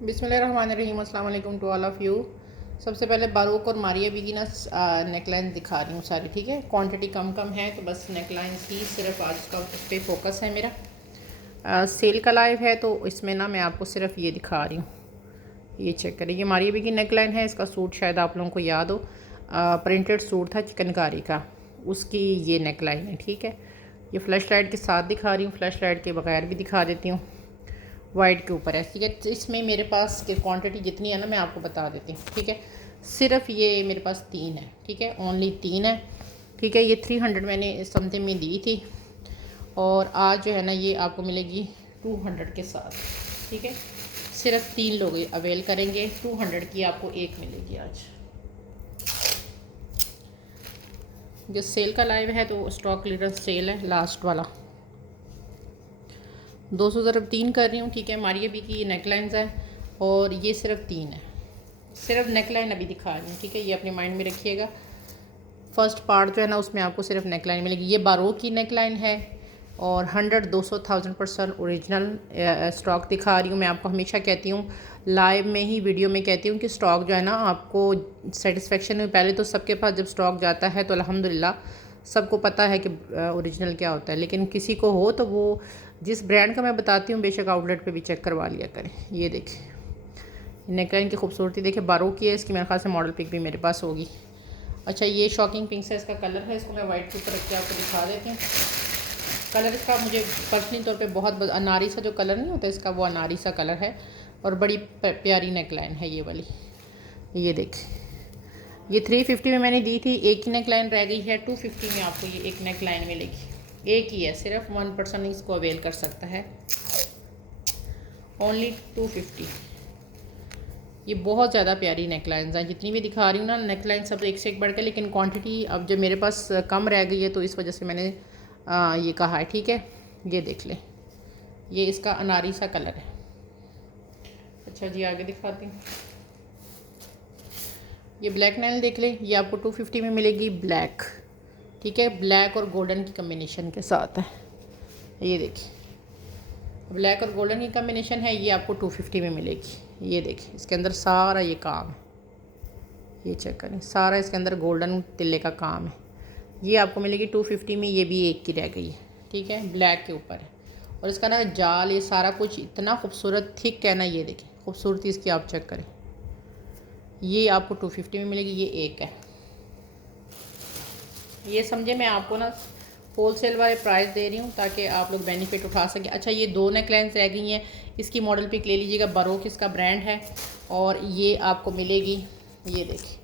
बिस्मिल्लाहिर्रहमानिर्रहीम। अस्सलाम वालेकुम टू ऑल ऑफ़ यू। सबसे पहले बारूक और मारिया बी की ना नेकलाइन दिखा रही हूँ सारी, ठीक है। क्वांटिटी कम कम है तो बस नेकलाइन ही सिर्फ आज का उस पर फोकस है मेरा। सेल का लाइव है तो इसमें ना मैं आपको सिर्फ ये दिखा रही हूँ। ये चेक करें, ये मारिया बी की नेकलाइन है। इसका सूट शायद आप लोगों को याद हो, प्रिंटेड सूट था चिकनकारी का, उसकी ये नेकलाइन है, ठीक है। ये फ्लैश लाइट के साथ दिखा रही हूँ, फ्लैश लाइट के बगैर भी दिखा देती हूँ। वाइट के ऊपर है, ठीक है। इसमें मेरे पास की क्वांटिटी जितनी है ना मैं आपको बता देती हूँ, ठीक है। सिर्फ ये मेरे पास 3 है, ठीक है, ओनली 3 है, ठीक है। ये 300 मैंने समथिंग में दी थी और आज जो है ना ये आपको मिलेगी 200 के साथ, ठीक है। सिर्फ 3 लोग अवेल करेंगे, 200 की आपको एक मिलेगी आज। जो सेल का लाइव है तो स्टॉक क्लियरेंस सेल है, लास्ट वाला 200 ज़रब 3 कर रही हूँ, ठीक है। मारिया बी की ये नेकलाइंस है और ये सिर्फ 3 है। सिर्फ नेकलाइन अभी दिखा रही हूँ, ठीक है। ये अपने माइंड में रखिएगा। फर्स्ट पार्ट जो है ना उसमें आपको सिर्फ नेकलाइन मिलेगी। ये बारो की नेकलाइन है और 100-200,000% ओरिजिनल स्टॉक दिखा रही हूँ। मैं आपको हमेशा कहती हूँ, लाइव में ही वीडियो में कहती हूँ कि स्टॉक जो है ना आपको सेटिस्फेक्शन में, पहले तो सबके पास जब स्टॉक जाता है तो अल्हम्दुलिल्लाह सबको पता है कि ओरिजिनल क्या होता है, लेकिन किसी को हो तो वो जिस ब्रांड का मैं बताती हूँ बेशक आउटलेट पे भी चेक करवा लिया करें। ये देखिए नेकलाइन की खूबसूरती देखिए, बारो की है। इसकी मेरे ख्याल से मॉडल पिक भी मेरे पास होगी। अच्छा, ये शॉकिंग पिंक से इसका कलर है। इसको मैं वाइट के ऊपर रख के आपको दिखा देती हूँ। कलर इसका मुझे पर्सनली तौर पे बहुत अनारी सा जो कलर नहीं होता इसका, वो अनारी सा कलर है और बड़ी प्यारी नेकलाइन है ये वाली। ये देखिए, ये 350 में मैंने दी थी, एक ही नेकलाइन रह गई है। 250 में आपको ये एक नेकलाइन मिलेगी, एक ही है, सिर्फ 1 पर्सन इसको अवेल कर सकता है, ओनली 250। ये बहुत ज़्यादा प्यारी नेकलाइंस हैं, जितनी भी दिखा रही हूँ ना नेकलाइन सब एक से एक बढ़ के, लेकिन क्वांटिटी अब जब मेरे पास कम रह गई है तो इस वजह से मैंने ये कहा है, ठीक है। ये देख लें, ये इसका अनारी सा कलर है। अच्छा जी, आगे दिखाती हूँ। ये ब्लैक नेल देख लें, ये आपको 250 में मिलेगी, ब्लैक, ठीक है। ब्लैक और गोल्डन की कम्बिनेशन के साथ है। ये देखिए, ब्लैक और गोल्डन की कम्बिनेशन है, ये आपको 250 में मिलेगी। ये देखिए, इसके अंदर सारा ये काम है, ये चेक करें, सारा इसके अंदर गोल्डन तिल्ले का काम है। ये आपको मिलेगी 250 में। ये भी एक की रह गई है, ठीक है, ब्लैक के ऊपर है। और इसका ना जाल, ये सारा कुछ इतना खूबसूरत थिक है ना। ये देखिए खूबसूरती इसकी, आप चेक करें। ये आपको 250 में मिलेगी, ये एक है। ये समझे मैं आपको ना होलसेल वाले प्राइस दे रही हूँ ताकि आप लोग बेनिफिट उठा सकें। अच्छा, ये 2 नेकलाइंस रह गई हैं, इसकी मॉडल पिक ले लीजिएगा। बारोक इसका ब्रांड है और ये आपको मिलेगी, ये देखिए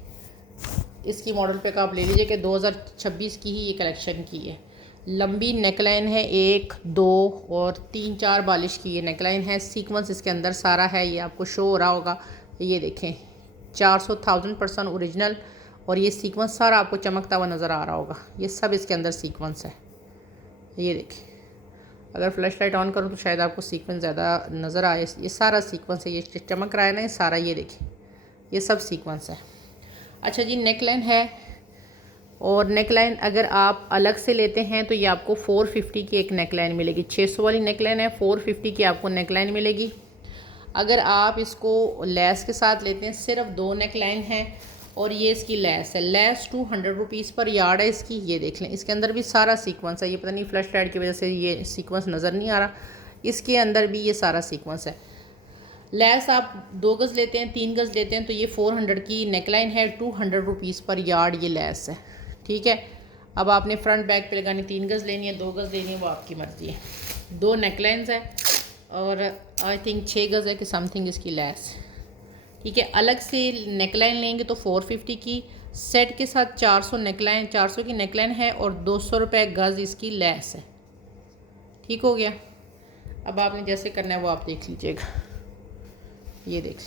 इसकी मॉडल पिक आप ले लीजिए कि 2026 की ही ये कलेक्शन की है। लंबी नेकलाइन है, 1, 2 और 3, 4 बालिश की ये नेकलाइन है। सीक्वेंस इसके अंदर सारा है, ये आपको शो हो रहा होगा। ये देखें 400,000% ओरिजिनल, और ये सीक्वेंस सारा आपको चमकता हुआ नज़र आ रहा होगा। ये सब इसके अंदर सीक्वेंस है। ये देखिए, अगर फ्लैश लाइट ऑन करूँ तो शायद आपको सीक्वेंस ज़्यादा नज़र आए। ये सारा सीक्वेंस है, ये चमक रहा है ना, ये सारा, ये देखिए ये सब सीक्वेंस है। अच्छा जी, नेकलाइन है, और नेकलाइन अगर आप अलग से लेते हैं तो ये आपको 450 की एक नेकलाइन मिलेगी। 600 वाली नेकलाइन है, 450 की आपको नेकलाइन मिलेगी। अगर आप इसको लेस के साथ लेते हैं, सिर्फ 2 नेकलाइन है और ये इसकी लेस है। लेस 200 रुपीज़ पर यार्ड है इसकी। ये देख लें, इसके अंदर भी सारा सीक्वेंस है। ये पता नहीं फ्लैश लाइट की वजह से ये सीक्वेंस नज़र नहीं आ रहा, इसके अंदर भी ये सारा सीक्वेंस है। लेस आप 2 गज़ लेते हैं, 3 गज़ लेते हैं तो ये 400 की नेकलाइन है, 200 रुपीज़ पर यार्ड ये लेस है, ठीक है। अब आपने फ्रंट बैक पे लगानी, 3 गज़ लेनी है, 2 गज़ लेनी है, वो आपकी मर्ज़ी है। 2 नेकलाइंस है और आई थिंक 6 गज़ है कि समथिंग इसकी लेस, ठीक है। अलग से नेकलाइन लेंगे तो 450 की, सेट के साथ 400 नेकलाइन, 400 की नेकलाइन है और 200 रुपये गज़ इसकी लेस है, ठीक हो गया। अब आपने जैसे करना है वो आप देख लीजिएगा। ये देख,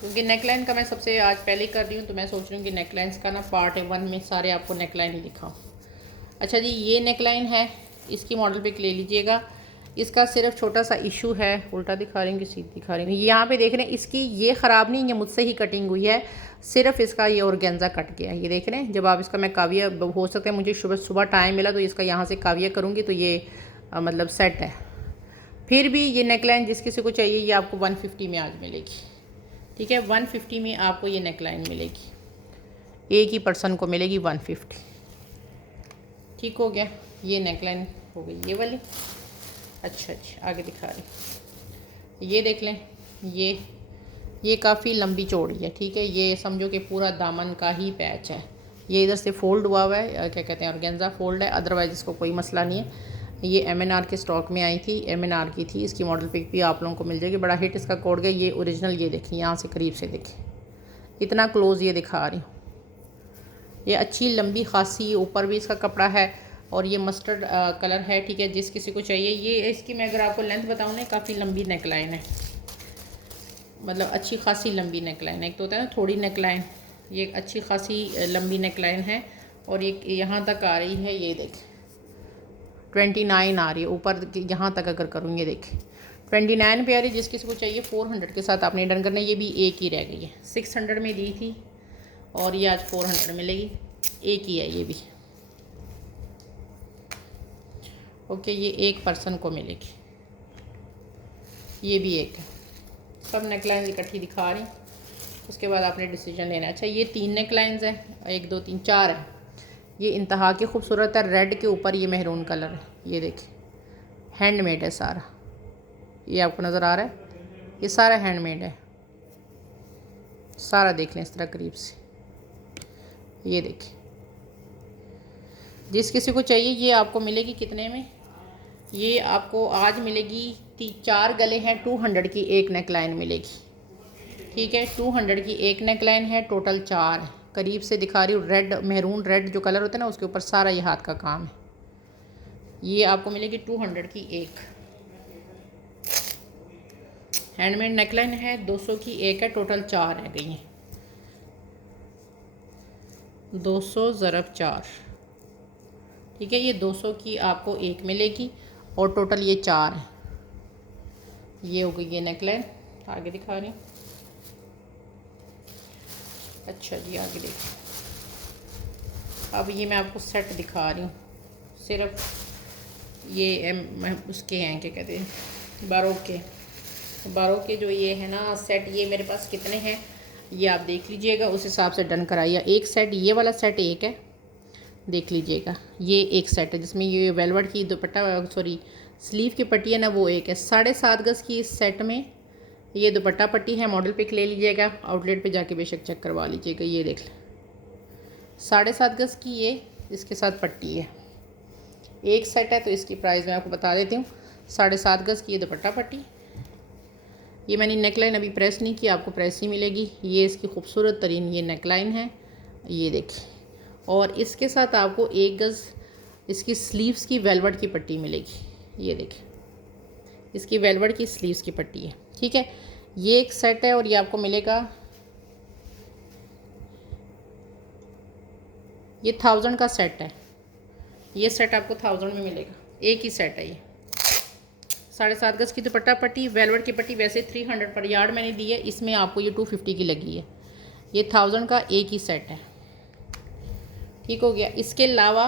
क्योंकि नेकलाइन का मैं सबसे आज पहले ही कर रही हूँ तो मैं सोच रही हूँ कि नेकलाइंस का ना पार्ट 1 में सारे आपको नेकलाइन ही दिखाऊँ। अच्छा जी, ये नेकलाइन है, इसकी मॉडल पिक ले लीजिएगा। इसका सिर्फ छोटा सा इशू है, उल्टा दिखा रही हूँ कि सीधी दिखा रही हूँ। यहाँ पे देख रहे हैं, इसकी ये ख़राब नहीं, ये मुझसे ही कटिंग हुई है, सिर्फ इसका ये ऑर्गेन्जा कट गया है। ये देख रहे हैं, जब आप इसका मैं काविया, हो सकता है मुझे सुबह टाइम मिला तो इसका यहाँ से काविया करूँगी तो ये मतलब सेट है। फिर भी ये नेकलाइन जिस किसी को चाहिए ये आपको 150 में आज मिलेगी। ठीक है, 150 में आपको ये नेकलाइन मिलेगी, एक ही पर्सन को मिलेगी 150। ठीक हो गया, ये नेकलाइन हो गई ये वाली। अच्छा आगे दिखा रही, ये देख लें, ये काफ़ी लंबी चौड़ी है। ठीक है, ये समझो कि पूरा दामन का ही पैच है। ये इधर से फोल्ड हुआ हुआ है, क्या कहते हैं, ऑर्गेन्जा फोल्ड है, अदरवाइज़ इसको कोई मसला नहीं है। ये MNR के स्टॉक में आई थी, MNR की थी। इसकी मॉडल पिक भी आप लोगों को मिल जाएगी। बड़ा हिट इसका कोड गया। ये ओरिजिनल, ये देखिए यहाँ से करीब से देखें, इतना क्लोज़ ये दिखा रही हूँ। ये अच्छी लंबी खासी, ऊपर भी इसका कपड़ा है और ये मस्टर्ड कलर है। ठीक है, जिस किसी को चाहिए ये, इसकी मैं अगर आपको लेंथ बताऊँ ना, काफ़ी लंबी नेकलाइन है, मतलब अच्छी खासी लंबी नेकलाइन है। एक तो होता है ना थोड़ी नेकलाइन, ये एक अच्छी खासी लंबी नेकलाइन है और ये यहाँ तक आ रही है। ये देखें 29 आ रही है ऊपर, यहाँ तक अगर करूँगी देखें 29 पे आ रही है। जिस किसी को चाहिए 400 के साथ आपने डन करना है। ये भी एक ही रह गई है, 600 में दी थी और ये आज 400 मिलेगी, एक ही है ये भी। ओके, ये एक पर्सन को मिलेगी, ये भी एक है। सब नेकलाइन इकट्ठी दिखा रही, उसके बाद आपने डिसीजन लेना है। अच्छा, ये 3 नेकलाइंस हैं, 1 2 3 4 है। ये इंतहा की खूबसूरत है, रेड के ऊपर ये मेहरून कलर है। ये देखिए हैंडमेड है सारा, ये आपको नज़र आ रहा है, ये सारा हैंडमेड है सारा। देख लें इस तरह करीब से, ये देखिए। जिस किसी को चाहिए ये आपको मिलेगी कितने में, ये आपको आज मिलेगी 4 गले हैं, 200 की एक नेकलाइन मिलेगी। ठीक है, 200 की एक नेकलाइन है, टोटल 4 है। करीब से दिखा रही हूँ, रेड मेहरून रेड जो कलर होता है ना, उसके ऊपर सारा ये हाथ का काम है। ये आपको मिलेगी 200 की एक हैंडमेड नेकलाइन है, 200 की एक है, टोटल 4 रह गई हैं। 200 ज़रब 4, ठीक है, ये 200 की आपको एक मिलेगी और टोटल ये 4 है। ये हो गई ये नेकलाइन। आगे दिखा रही हूँ। अच्छा जी, आगे देखिए, अब ये मैं आपको सेट दिखा रही हूँ। सिर्फ ये उसके हैं, क्या कहते हैं, बारों के जो ये है ना सेट, ये मेरे पास कितने हैं ये आप देख लीजिएगा, उस हिसाब से डन कराइए। एक सेट, ये वाला सेट एक है, देख लीजिएगा, ये एक सेट है जिसमें ये वेलवेट की दुपट्टा, सॉरी स्लीव की पट्टी है ना, वो एक है। 7.5 गज़ की इस सेट में ये दुपट्टा पट्टी है। मॉडल पिक ले लीजिएगा, आउटलेट पे जाके बेशक चेक करवा लीजिएगा। ये देख लें 7.5 गज़ की ये इसके साथ पट्टी है, एक सेट है। तो इसकी प्राइस मैं आपको बता देती हूँ, 7.5 गज़ की ये दुपट्टा पट्टी। ये मैंने नेकलाइन अभी प्रेस नहीं की, आपको प्रेस ही मिलेगी। ये इसकी खूबसूरत तरीन ये नेकलाइन है, ये देखिए। और इसके साथ आपको 1 गज़ इसकी स्लीव्स की वेलवेट की पट्टी मिलेगी। ये देखिए, इसकी वेलवेट की स्लीव्स की पट्टी है। ठीक है, ये एक सेट है और ये आपको मिलेगा, ये 1000 का सेट है। ये सेट आपको 1000 में मिलेगा, एक ही सेट है ये। 7.5 गज़ की दुपट्टा पट्टी, वेलवेट की पट्टी वैसे 300 पर यार्ड मैंने दी है, इसमें आपको ये 250 की लगी है। ये 1000 का एक ही सेट है। ठीक हो गया। इसके अलावा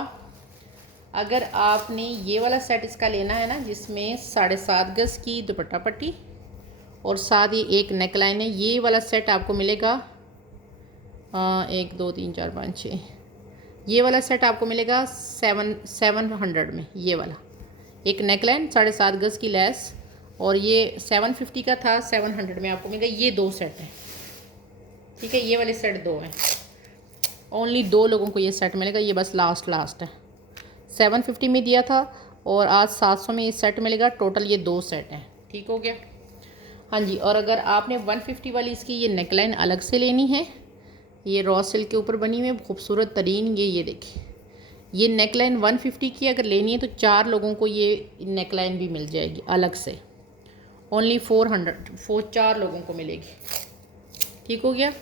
अगर आपने ये वाला सेट इसका लेना है ना, जिसमें 7.5 गज़ की दुपट्टा पट्टी और साथ ही एक नेकलाइन है, ये वाला सेट आपको मिलेगा 1 2 3 4 5 6, ये वाला सेट आपको मिलेगा 700 में। ये वाला एक नेकलाइन, 7.5 गज़ की लेस, और ये 750 का था, 700 में आपको मिलेगा। ये 2 सेट हैं। ठीक है, ये वाले सेट 2 हैं, ओनली 2 लोगों को ये सेट मिलेगा। ये बस लास्ट है, 750 में दिया था और आज 700 में ये सेट मिलेगा। टोटल ये 2 सेट हैं। ठीक हो गया। हाँ जी, और अगर आपने 150 वाली इसकी ये नेकलाइन अलग से लेनी है, ये रॉ सिल्क के ऊपर बनी हुई है खूबसूरत तरीन, ये देखिए, ये नेकलाइन 150 की अगर लेनी है तो 4 लोगों को ये नेकलाइन भी मिल जाएगी अलग से, ओनली 4 लोगों को मिलेगी। ठीक हो गया।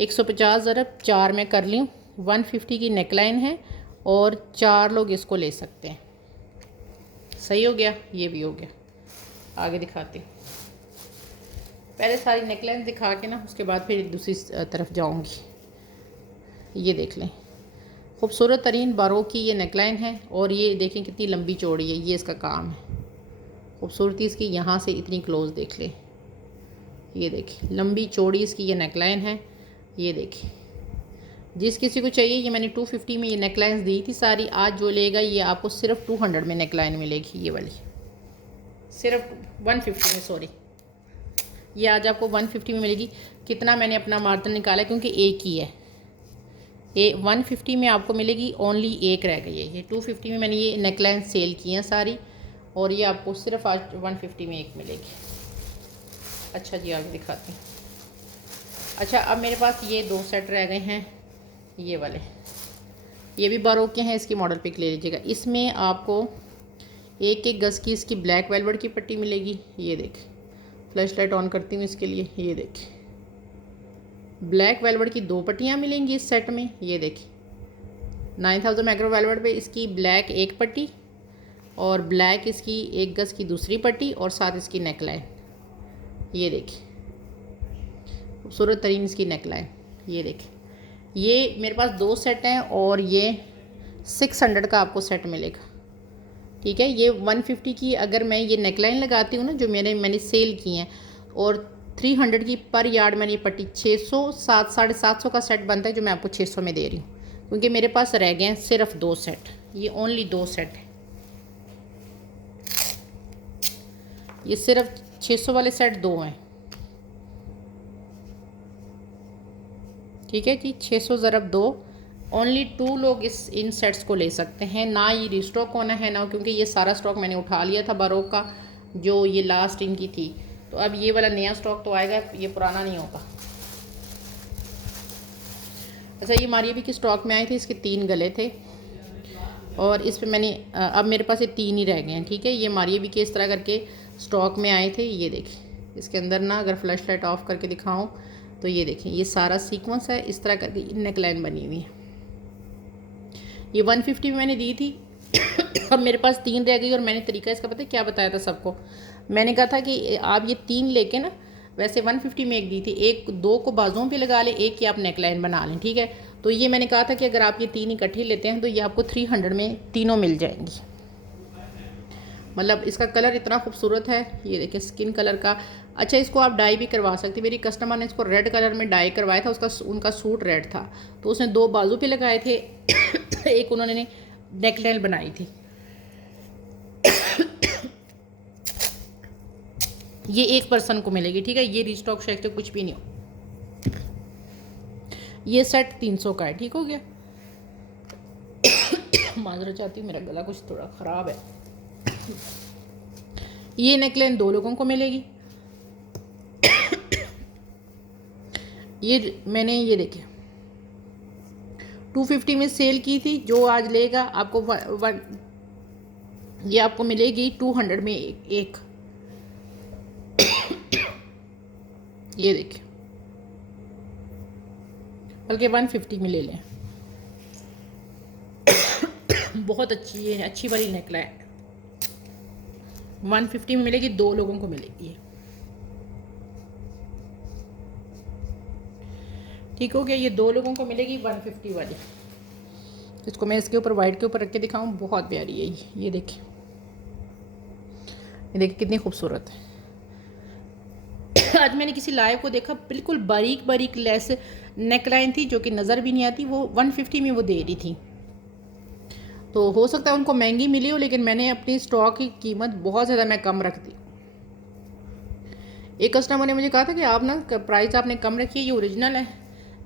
150 ज़रब 4 में कर ली, 150 की नेकलाइन है और 4 लोग इसको ले सकते हैं। सही हो गया, ये भी हो गया। आगे दिखाती हूँ, पहले सारी नेकलाइन दिखा के ना, उसके बाद फिर दूसरी तरफ जाऊंगी। ये देख लें, खूबसूरत तरीन बारों की ये नेकलाइन है और ये देखें कितनी लंबी चौड़ी है। ये इसका काम है, खूबसूरती इसकी यहाँ से इतनी क्लोज देख ले, ये देखिए लंबी चौड़ी इसकी ये नेकलाइन है। ये देखिए जिस किसी को चाहिए, ये मैंने 250 में ये नेकलाइंस दी थी सारी। आज जो लेगा ये आपको सिर्फ 200 में नेकलाइन मिलेगी, ये वाली सिर्फ 150 में, सॉरी ये आज आपको 150 में मिलेगी। कितना मैंने अपना मार्जिन निकाला क्योंकि एक ही है, 150 में आपको मिलेगी, ओनली एक रह गई है। ये 250 में मैंने ये नेकलाइन सेल की हैं सारी, और ये आपको सिर्फ आज 150 में एक मिलेगी। अच्छा जी आगे दिखाती हूँ। अच्छा अब मेरे पास ये 2 सेट रह गए हैं, ये वाले, ये भी बारोक के हैं। इसकी मॉडल पिक ले लीजिएगा। इसमें आपको 1-1 गज़ की इसकी ब्लैक वेलवेट की पट्टी मिलेगी। ये देखिए फ्लैश लाइट ऑन करती हूँ इसके लिए। ये देखिए ब्लैक वेलवेट की 2 पट्टियाँ मिलेंगी इस सेट में। ये देखिए 9000 माइक्रो वेलवेट पे इसकी ब्लैक एक पट्टी और ब्लैक इसकी 1 गज़ की दूसरी पट्टी और साथ इसकी नेकलाइन। ये देखिए खूबसूरत तरीन इसकी नेकलाइन। ये देखिए ये मेरे पास 2 सेट हैं और ये 600 का आपको सेट मिलेगा। ठीक है, ये 150 की अगर मैं ये नेकलाइन लगाती हूँ ना, जो मैंने सेल की हैं, और 300 की पर यार्ड मैंने ये पट्टी 600 700 का सेट बनता है, जो मैं आपको 600 में दे रही हूँ क्योंकि मेरे पास रह गए हैं सिर्फ 2 सेट। ये ओनली 2 सेट है, ये सिर्फ 600 वाले सेट 2 हैं। ठीक है जी, 600 ज़रब 2, ओनली 2 लोग इन सेट्स को ले सकते हैं। ना ये रिस्टॉक होना है ना, क्योंकि ये सारा स्टॉक मैंने उठा लिया था बारोक का, जो ये लास्ट इनकी थी। तो अब ये वाला नया स्टॉक तो आएगा, ये पुराना नहीं होगा। अच्छा ये मारिया भी की स्टॉक में आए थे, इसके 3 गले थे और इस पे मैंने अब मेरे पास ये 3 ही रह गए हैं। ठीक है, ये मारिया भी के इस तरह करके स्टॉक में आए थे। ये देखिए इसके अंदर ना, अगर फ्लैश लाइट ऑफ करके दिखाऊं तो ये देखें ये सारा सीक्वेंस है, इस तरह करके नेकलाइन बनी हुई है। ये 150 में मैंने दी थी अब मेरे पास 3 रह गई और मैंने तरीका इसका पता है क्या बताया था सबको। मैंने कहा था कि आप ये 3 लेके ना, वैसे 150 में एक दी थी, 1-2 को बाजुओं पे लगा लें, एक की आप नेकलाइन बना लें। ठीक है, तो ये मैंने कहा था कि अगर आप ये 3 इकट्ठे लेते हैं तो ये आपको 300 में तीनों मिल जाएंगी। मतलब इसका कलर इतना खूबसूरत है, ये देखिए स्किन कलर का। अच्छा इसको आप डाई भी करवा सकते हैं। मेरी कस्टमर ने इसको रेड कलर में डाई करवाया था, उनका सूट रेड था तो उसने 2 बाजू पे लगाए थे एक उन्होंने नेकलाइन बनाई थी। ये एक पर्सन को मिलेगी। ठीक है, ये रिस्टॉक शेक तो कुछ भी नहीं हो। ये सेट 300 का है। ठीक हो गया, माजरत चाहती हूँ, मेरा गला कुछ थोड़ा ख़राब है। ये नेकलाइन 2 लोगों को मिलेगी। ये मैंने ये देखिए 250 में सेल की थी, जो आज लेगा आपको ये आपको मिलेगी 200 में एक। ये देखिए बल्कि 150 में ले लें, बहुत अच्छी है, अच्छी वाली नेकलाइन 150 में मिलेगी, 2 लोगों को मिलेगी। ठीक हो गया, ये 2 लोगों को मिलेगी 150 वाली। इसको मैं इसके ऊपर वाइट के ऊपर रख के दिखाऊं, बहुत प्यारी है ये देखिए, ये देखिए कितनी खूबसूरत है। आज मैंने किसी लाइव को देखा, बिल्कुल बारीक बारीक लेस नेकलाइन थी जो कि नज़र भी नहीं आती, वो 150 में वो दे रही थी। तो हो सकता है उनको महंगी मिली हो, लेकिन मैंने अपनी स्टॉक की कीमत बहुत ज़्यादा मैं कम रख दी। एक कस्टमर ने मुझे कहा था कि आप ना प्राइस आपने कम रखी है, ये ओरिजिनल है।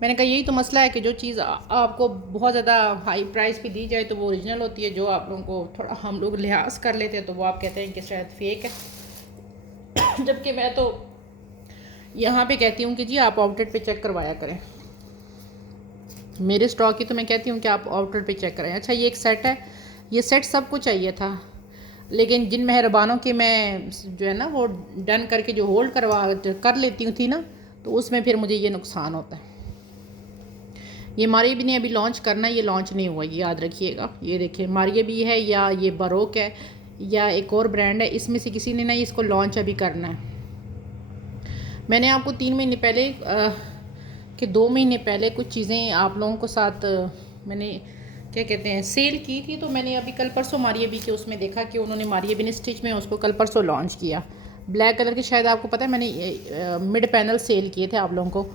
मैंने कहा यही तो मसला है कि जो चीज़ आपको बहुत ज़्यादा हाई प्राइस पे दी जाए तो वो ओरिजिनल होती है, जो आप लोगों को थोड़ा हम लोग लिहाज कर लेते हैं तो वो आप कहते हैं कि शायद फेक है। जबकि मैं तो यहाँ पे कहती हूँ कि जी आप आउटलेट पे चेक करवाया करें, मेरे स्टॉक की तो मैं कहती हूँ कि आप आउटलेट पे चेक करें। अच्छा ये एक सेट है, ये सेट सबको चाहिए था, लेकिन जिन मेहरबानों के मैं जो है ना वो डन करके जो होल्ड कर लेती हूँ थी ना, तो उसमें फिर मुझे ये नुकसान होता है। ये मारिया भी ने अभी लॉन्च करना है, ये लॉन्च नहीं हुआ, ये याद रखिएगा। ये देखिए मारिया भी है या ये बारोक है या एक और ब्रांड है, इसमें से किसी ने ना इसको लॉन्च अभी करना है। मैंने आपको 3 महीने पहले कि 2 महीने पहले कुछ चीज़ें आप लोगों को साथ मैंने क्या कहते हैं सेल की थी, तो मैंने अभी कल परसों मारिया बी के उसमें देखा कि उन्होंने मारिया बिन स्टिच में उसको कल परसों लॉन्च किया। ब्लैक कलर के शायद आपको पता है मैंने मिड पैनल सेल किए थे आप लोगों को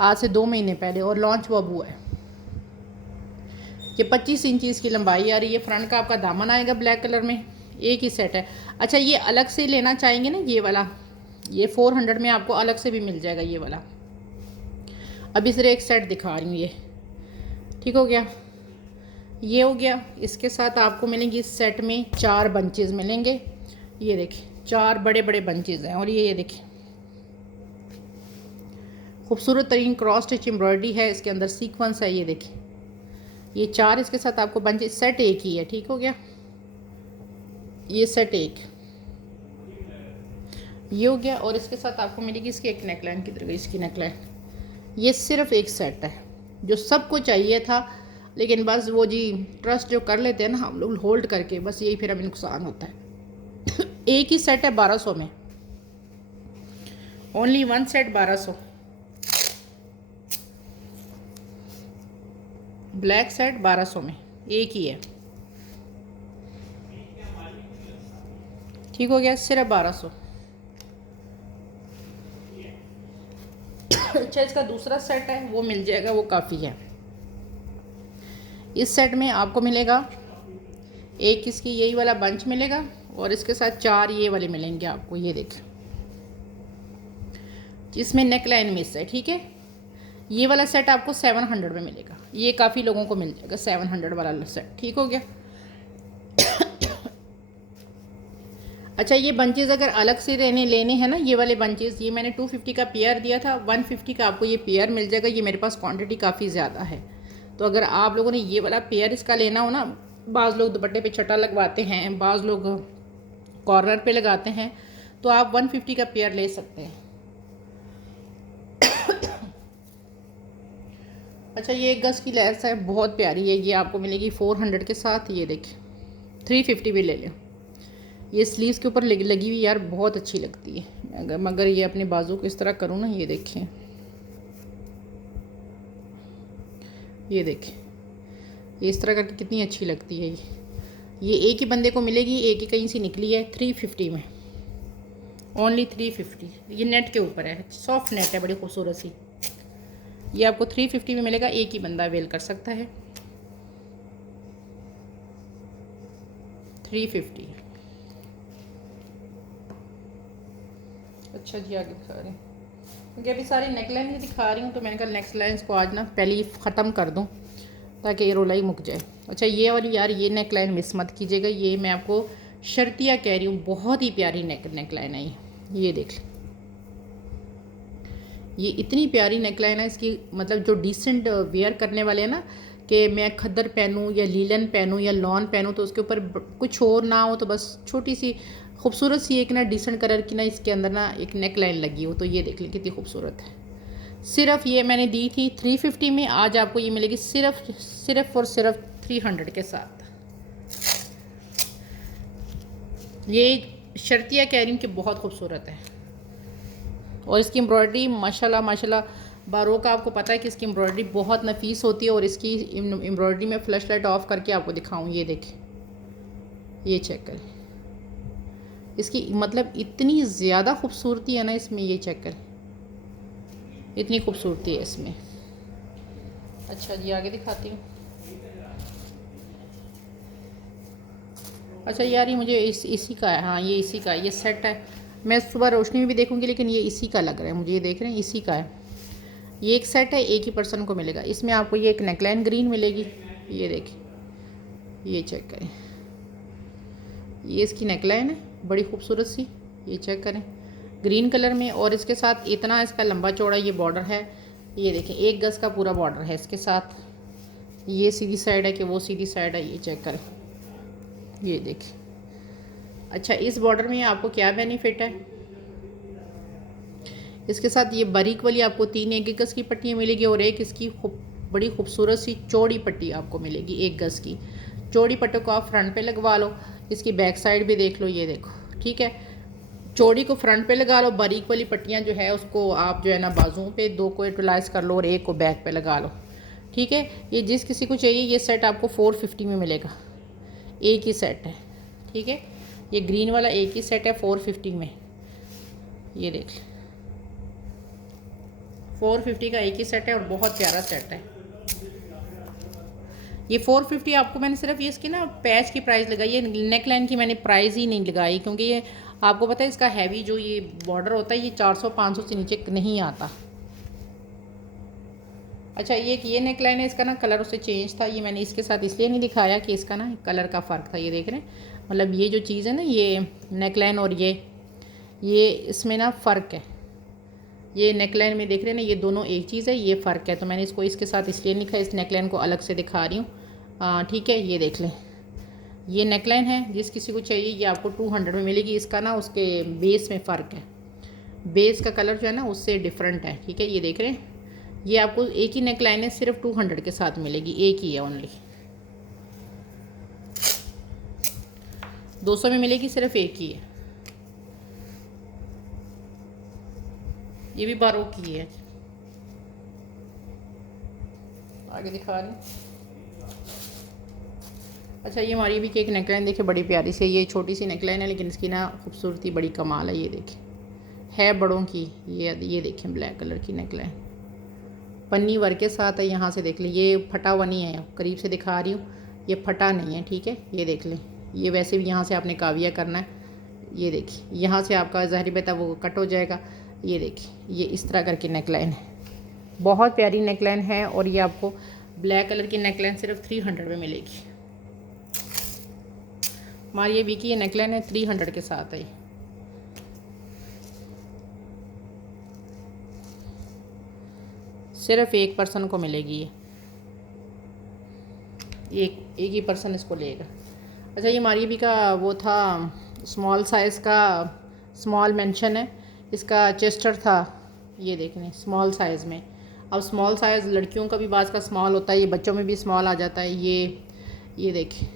आज से 2 महीने पहले, और लॉन्च वो अब हुआ है। ये 25 इंच इसकी लंबाई आ रही है। फ्रंट का आपका दामन आएगा ब्लैक कलर में, एक ही सेट है। अच्छा ये अलग से लेना चाहेंगे ना ये वाला, ये 400 में आपको अलग से भी मिल जाएगा ये वाला। अभी सिर्फ एक सेट दिखा रही हूँ ये, ठीक हो गया, ये हो गया। इसके साथ आपको मिलेंगी इस सेट में 4 बंचेस मिलेंगे। ये देखिए 4 बड़े बड़े बंचेस हैं, और ये देखिए खूबसूरत तरीन क्रॉस स्टिच एम्ब्रॉयडरी है, इसके अंदर सीक्वेंस है। ये देखिए ये 4 इसके साथ आपको बंचेस, सेट एक ही है, ठीक हो गया। ये सेट एक ये हो गया, और इसके साथ आपको मिलेगी इसकी एक नेकलाइन, किधर गई इसकी नेकलाइन। ये सिर्फ एक सेट है जो सबको चाहिए था, लेकिन बस वो जी ट्रस्ट जो कर लेते हैं ना हम लोग होल्ड करके, बस यही फिर हमें नुकसान होता है। एक ही सेट है 1200 में, ओनली 1 सेट 1200। ब्लैक सेट 1200 में एक ही है, ठीक हो गया, सिर्फ 1200। अच्छा इसका दूसरा सेट है वो मिल जाएगा, वो काफ़ी है। इस सेट में आपको मिलेगा एक इसकी यही वाला बंच मिलेगा, और इसके साथ 4 ये वाले मिलेंगे आपको। ये देखिए इसमें नेक लाइन मिस है, ठीक है। ये वाला सेट आपको 700 में मिलेगा, ये काफ़ी लोगों को मिल जाएगा 700 वाला सेट, ठीक हो गया। अच्छा ये बंचेस अगर अलग से लेने हैं ना, ये वाले बंचेस, ये मैंने 250 का पेयर दिया था, 150 का आपको ये पेयर मिल जाएगा। ये मेरे पास क्वांटिटी काफ़ी ज़्यादा है, तो अगर आप लोगों ने ये वाला पेयर इसका लेना हो ना, बाज़ लोग दुपट्टे पे छटा लगवाते हैं, बाज़ लोग कॉर्नर पे लगाते हैं, तो आप 150 का पेयर ले सकते हैं। अच्छा ये 1 गज़ की लैस है, बहुत प्यारी है, ये आपको मिलेगी 400 के साथ। ये देखिए 350 भी ले लें, ये स्लीव्स के ऊपर लगी हुई यार बहुत अच्छी लगती है। मगर ये अपने बाजू को इस तरह करूँ ना, ये देखें, ये देखें ये इस तरह करके कितनी अच्छी लगती है। ये एक ही बंदे को मिलेगी, एक ही कहीं से निकली है, 350 में, ओनली 350। ये नेट के ऊपर है, सॉफ्ट नेट है, बड़ी खूबसूरत सी। ये आपको 350 में मिलेगा, एक ही बंदा अवेल कर सकता है। 350। अच्छा जी आगे दिखा रही हूँ, क्योंकि अभी सारी नेकलाइन ही दिखा रही हूँ, तो मैंने कहा नेक्स्ट लाइन्स को आज ना पहले ही ख़त्म कर दूँ ताकि ये रोला ही मुक जाए। अच्छा ये वाली यार ये नेकलाइन मिस मत कीजिएगा, ये मैं आपको शर्तिया कह रही हूँ, बहुत ही प्यारी नेकलाइन है ये देख लें। ये इतनी प्यारी नेकलाइन है इसकी, मतलब जो डिसेंट वेयर करने वाले हैं ना, कि मैं खद्दर पहनूँ या लीलन पहनूँ या लॉन पहनूँ, तो उसके ऊपर कुछ और ना हो, तो बस छोटी सी खूबसूरत सी एक ना डिसेंट कलर की ना इसके अंदर ना एक नेक लाइन लगी हो, तो ये देख लें कितनी खूबसूरत है। सिर्फ ये मैंने दी थी 350 में, आज आपको ये मिलेगी सिर्फ और सिर्फ 300 के साथ। ये शर्तिया कह रही हूँ कि बहुत खूबसूरत है, और इसकी एम्ब्रॉयडरी माशाल्लाह माशाल्लाह बारो का आपको पता है कि इसकी एम्ब्रॉयडरी बहुत नफीस होती है। और इसकी एम्ब्रॉयडरी में फ्लैश लाइट ऑफ करके आपको दिखाऊँ, ये देखें, ये चेक करें इसकी, मतलब इतनी ज़्यादा खूबसूरती है ना इसमें, ये चेक करें इतनी खूबसूरती है इसमें। अच्छा जी आगे दिखाती हूँ। अच्छा यार ये मुझे इसी का है, हाँ ये इसी का है, ये सेट है। मैं सुबह रोशनी में भी देखूंगी, लेकिन ये इसी का लग रहा है मुझे, ये देख रहे हैं इसी का है। ये एक सेट है, एक ही पर्सन को मिलेगा। इसमें आपको ये एक नेकलाइन ग्रीन मिलेगी, ये देखें, ये चेक करें, ये इसकी नेकलाइन है बड़ी खूबसूरत सी, ये चेक करें ग्रीन कलर में। और इसके साथ इतना इसका लंबा चौड़ा ये बॉर्डर है, ये देखें 1 गज़ का पूरा बॉर्डर है इसके साथ। ये सीधी साइड है कि वो सीधी साइड है, ये चेक करें, ये देखें। अच्छा इस बॉर्डर में आपको क्या बेनिफिट है, इसके साथ ये बारीक वाली आपको 3 1 गज़ की पट्टियाँ मिलेगी, और एक इसकी बड़ी खूबसूरत सी चौड़ी पट्टी आपको मिलेगी 1 गज़ की। चौड़ी पट्टी को आप फ्रंट पे लगवा लो, इसकी बैक साइड भी देख लो, ये देखो, ठीक है। चौड़ी को फ्रंट पे लगा लो, बारीक वाली पट्टियाँ जो है उसको आप जो है ना बाजुओं पे 2 को यूटिलाइज़ कर लो, और 1 को बैक पे लगा लो, ठीक है, ये जिस किसी को चाहिए ये सेट आपको 450 में मिलेगा, एक ही सेट है। ठीक है, ये ग्रीन वाला एक ही सेट है 450 में, ये देख लें 450 का एक ही सेट है और बहुत प्यारा सेट है। ये 450 आपको मैंने सिर्फ ये इसकी ना पैच की प्राइस लगाई है, नेक लाइन की मैंने प्राइस ही नहीं लगाई, क्योंकि ये आपको पता है इसका हैवी जो ये बॉर्डर होता है ये 400-500 से नीचे नहीं आता। अच्छा, ये नेक लाइन है, इसका ना कलर उससे चेंज था, ये मैंने इसके साथ इसलिए नहीं दिखाया कि इसका ना कलर का फ़र्क था। ये देख रहे हैं, मतलब ये जो चीज़ है ना, ये नेक लाइन और ये इसमें ना फ़र्क है। ये नेकलाइन में देख रहे हैं ना, ये दोनों एक चीज़ है, ये फ़र्क है, तो मैंने इसको इसके साथ इसलिए नहीं लिखा, इस नेकलाइन को अलग से दिखा रही हूँ। ठीक है, ये देख लें, ये नेकलाइन है, जिस किसी को चाहिए ये आपको 200 में मिलेगी। इसका ना उसके बेस में फ़र्क है, बेस का कलर जो है ना उससे डिफरेंट है। ठीक है, ये देख रहे हैं, ये आपको एक ही नेकलाइन है, सिर्फ 200 के साथ मिलेगी, एक ही है ओनली। 200 में मिलेगी, सिर्फ एक ही है। ये भी 12 की है, आगे दिखा रही हूँ। अच्छा, ये हमारी भी एक नेकलाइन देखिए, बड़ी प्यारी सी, ये छोटी सी नेकलाइन है लेकिन इसकी ना खूबसूरती बड़ी कमाल है। ये देखिए, है बड़ों की, ये देखें ब्लैक कलर की नेकलाइन, पन्नी वर्क के साथ है। यहाँ से देख लें, ये फटा हुआ नहीं है, करीब से दिखा रही हूँ, ये फटा नहीं है। ठीक है, ये देख लें, ये वैसे भी यहाँ से आपने काविया करना है, ये देखिए यहाँ से आपका ज़ाहिर बेटा वो कट हो जाएगा। ये देखिए, ये इस तरह करके नेकलाइन है, बहुत प्यारी नेकलाइन है, और ये आपको ब्लैक कलर की नेकलाइन सिर्फ 300 में मिलेगी। हमारी ये वीकी ये नेकलाइन है, 300 के साथ है। सिर्फ एक पर्सन को मिलेगी ये, एक ही पर्सन इसको लेगा। अच्छा, ये हमारी भी का वो था स्मॉल साइज़ का, स्मॉल मेंशन है, इसका चेस्टर था, ये देखने स्मॉल साइज़ में। अब स्मॉल साइज़ लड़कियों का भी बाज़ का स्मॉल होता है, ये बच्चों में भी स्मॉल आ जाता है। ये देखिए,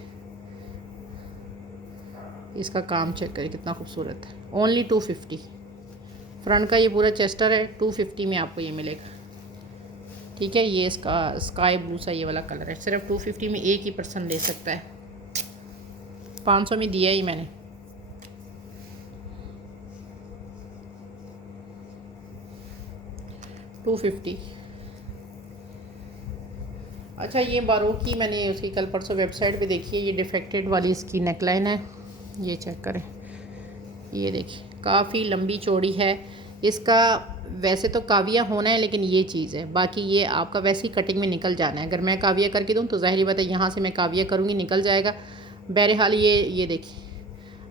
इसका काम चेक करें कितना खूबसूरत है, ओनली 250। फ्रंट का ये पूरा चेस्टर है, 250 में आपको ये मिलेगा। ठीक है, ये इसका स्काई ब्लू सा ये वाला कलर है, सिर्फ 250 में एक ही पर्सन ले सकता है। 500 में दिया ही मैंने। $250। अच्छा, ये बारोकी मैंने उसकी कल परसों वेबसाइट पे देखी है, ये डिफेक्टेड वाली इसकी नेकलाइन है, ये चेक करें, ये देखिए काफ़ी लंबी चौड़ी है। इसका वैसे तो काविया होना है, लेकिन ये चीज़ है, बाकी ये आपका वैसे ही कटिंग में निकल जाना है। अगर मैं काविया करके दूँ तो ज़ाहिर बात है यहाँ से मैं काविया करूँगी निकल जाएगा। बहरहाल ये देखिए,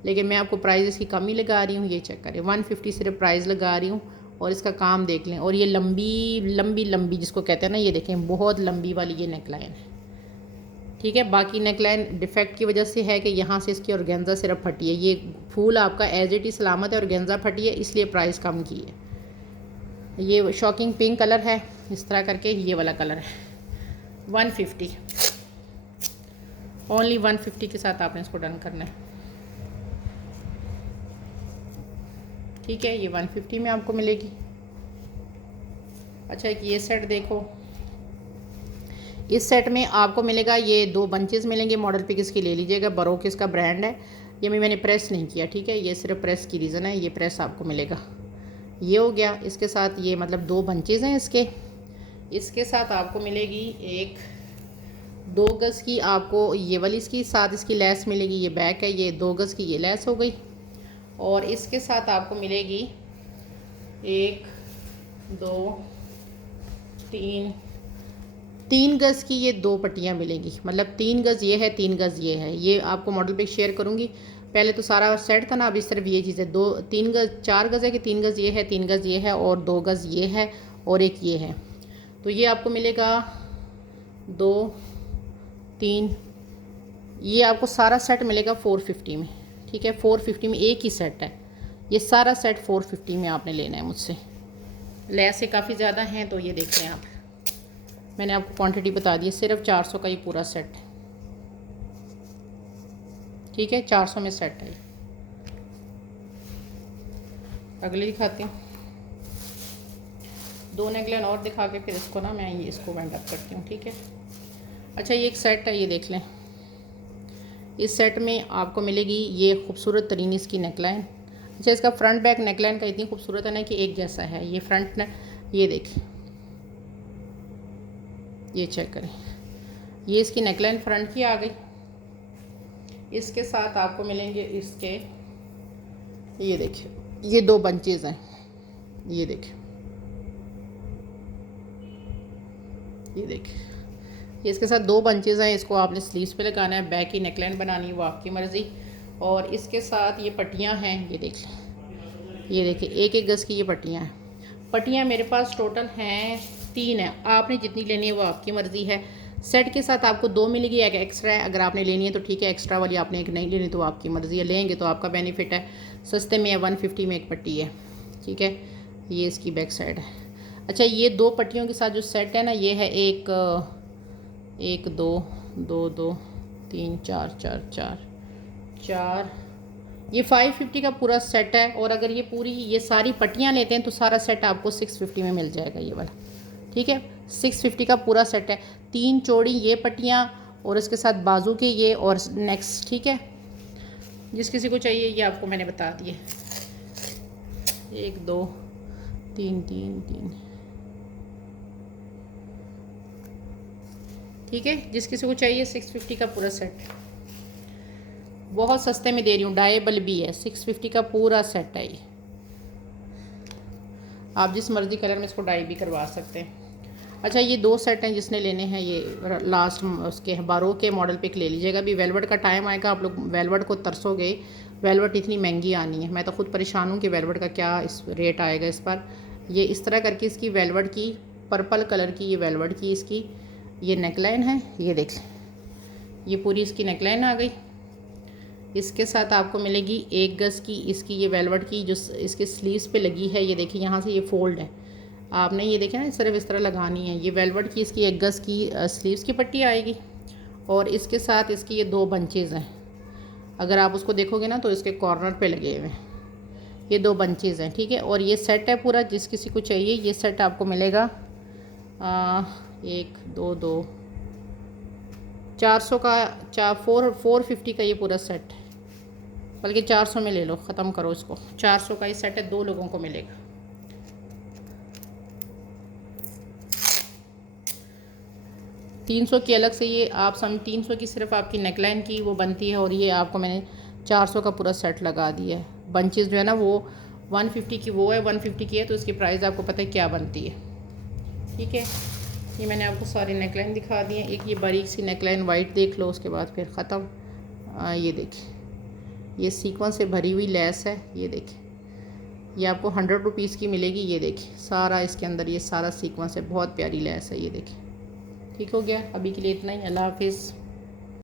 लेकिन मैं आपको प्राइस इसकी कम ही लगा रही हूँ। ये चेक करें, 150 सिर्फ प्राइस लगा रही हूँ, और इसका काम देख लें। और ये लंबी जिसको कहते हैं ना, ये देखें बहुत लंबी वाली ये नेकलाइन है। ठीक है, बाकी नेकलाइन डिफेक्ट की वजह से है कि यहाँ से इसकी ऑर्गेन्जा सिर्फ फटी है, ये फूल आपका एज इट ही सलामत है, ऑर्गेन्जा फटी है, इसलिए प्राइस कम की है। ये शॉकिंग पिंक कलर है, इस तरह करके ये वाला कलर है, 150, ओनली 150 के साथ आपने इसको डन करना है। ठीक है, ये 150 में आपको मिलेगी। अच्छा, एक ये सेट देखो, इस सेट में आपको मिलेगा ये 2 बंचेस मिलेंगे, मॉडल पिक इसकी ले लीजिएगा, बरोक इसका ब्रांड है। ये मैंने प्रेस नहीं किया, ठीक है, ये सिर्फ प्रेस की रीज़न है, ये प्रेस आपको मिलेगा। ये हो गया, इसके साथ ये मतलब 2 बंचेस हैं इसके साथ आपको मिलेगी एक 2 गज़ की, आपको ये वाली इसकी साथ इसकी लेस मिलेगी, ये बैक है, ये 2 गज़ की ये लेस हो गई। और इसके साथ आपको मिलेगी 1 2 3 गज़ की ये 2 पट्टियाँ मिलेंगी, मतलब 3 गज़ ये है, 3 गज़ ये है। ये आपको मॉडल पे शेयर करूँगी, पहले तो सारा सेट था ना, अभी सिर्फ ये चीज़ है। 3 गज़ 4 गज़ है कि 3 गज़ ये है, 3 गज़ ये है, और 2 गज़ ये है, और एक ये है। तो ये आपको मिलेगा 2 3, ये आपको सारा सेट मिलेगा 450 में। ठीक है, 450 में एक ही सेट है, ये सारा सेट 450 में आपने लेना है मुझसे। लेस से काफ़ी ज़्यादा हैं, तो ये देख लें आप, मैंने आपको क्वांटिटी बता दी है, सिर्फ 400 का ये पूरा सेट है। ठीक है, 400 में सेट है। अगले दिखाती हूँ, 2 नेकलाइन और दिखा के फिर इसको ना मैं ये इसको वाइंड अप करती हूँ, ठीक है। अच्छा ये एक सेट है, ये देख लें। इस सेट में आपको मिलेगी ये खूबसूरत तरीन इसकी नेकलाइन। अच्छा इसका फ्रंट बैक नेकलाइन का इतनी खूबसूरत है ना कि एक जैसा है। ये फ्रंट ने, ये देखें, ये चेक करें, ये इसकी नेकलाइन फ्रंट की आ गई। इसके साथ आपको मिलेंगे इसके, ये देखिए, ये 2 बंचेज़ हैं, ये देखिए, ये देखिए, ये इसके साथ 2 बंचेज़ हैं। इसको आपने स्लीव्स पे लगाना है, बैक की नेकलाइन बनानी है, वो आपकी मर्ज़ी। और इसके साथ ये पट्टियाँ हैं, ये देख लें, ये देखिए, 1-1 गज़ की ये पट्टियाँ हैं। पट्टियाँ मेरे पास टोटल हैं 3 हैं, आपने जितनी लेनी है वो आपकी मर्ज़ी है। सेट के साथ आपको 2 मिलेगी, एक एक्स्ट्रा है, अगर आपने लेनी है तो ठीक है, एक्स्ट्रा वाली आपने एक नहीं लेनी तो आपकी मर्ज़ी है, लेंगे तो आपका बेनिफिट है। सस्ते में है, 150 में एक पट्टी है, ठीक है। ये इसकी बैक साइड है। अच्छा ये 2 पट्टियों के साथ जो सेट है ना, ये है 1 2 2 2 3 4 4 4 4, ये 550 का पूरा सेट है। और अगर ये पूरी ये सारी पट्टियाँ लेते हैं तो सारा सेट आपको 650 में मिल जाएगा ये वाला, ठीक है। 650 का पूरा सेट है। 3 चौड़ी ये पट्टियाँ और इसके साथ बाजू के ये और नेक्स्ट, ठीक है। जिस किसी को चाहिए ये आपको मैंने बता दिए, 1 2 3 3 3, ठीक है। जिस किसी को चाहिए 650 का पूरा सेट, बहुत सस्ते में दे रही हूँ, डाइबल भी है, 650 का पूरा सेट है ये। आप जिस मर्ज़ी कलर में इसको डाई भी करवा सकते हैं। अच्छा ये 2 सेट हैं, जिसने लेने हैं ये लास्ट उसके बारो के मॉडल पिक ले लीजिएगा। अभी वेलवेट का टाइम आएगा, आप लोग वेलवेट को तरसोगे, वेलवेट इतनी महंगी आनी है। मैं तो ख़ुद परेशान हूँ कि वेलवेट का क्या इस रेट आएगा इस पर। ये इस तरह करके इसकी वेलवेट की, पर्पल कलर की ये वेलवेट की इसकी ये नेकलाइन है, ये देख लें, ये पूरी इसकी नेकलाइन आ गई। इसके साथ आपको मिलेगी 1 गज़ की इसकी ये वेलवेट की जो इसके स्लीव्स पे लगी है, ये देखिए यहाँ से ये फोल्ड है, आपने ये देखा ना सिर्फ इस तरह लगानी है। ये वेलवेट की इसकी 1 गज़ की स्लीव्स की पट्टी आएगी। और इसके साथ इसकी ये 2 बंचेज़ हैं, अगर आप उसको देखोगे ना तो इसके कॉर्नर पे लगे हुए हैं, ये 2 बंचेज़ हैं, ठीक है। और ये सेट है पूरा, जिस किसी को चाहिए ये सेट आपको मिलेगा 1 2 2 400 का, 450 का ये पूरा सेट, बल्कि 400 में ले लो, ख़त्म करो इसको। 400 का ये सेट है, 2 लोगों को मिलेगा। तीन 300 की अलग से ये आप समझ, 300 की सिर्फ आपकी नेकलाइन की वो बनती है, और ये आपको मैंने 400 का पूरा सेट लगा दिया है। बंचेस जो है ना वो 150 की वो है, 150 की है, तो इसकी प्राइस आपको पता है क्या बनती है, ठीक है। ये मैंने आपको सारी नेकलाइन दिखा दी है। एक ये बारीक सी नेकलाइन वाइट देख लो, उसके बाद फिर ख़त्म। ये देखिए, ये सीक्वेंस से भरी हुई लेस है, ये देखिए, ये आपको 100 रुपीज़ की मिलेगी। ये देखिए सारा इसके अंदर ये सारा सीक्वेंस है, बहुत प्यारी लेस है, ये देखिए। ठीक हो गया, अभी के लिए इतना ही, अल्लाह हाफिज़।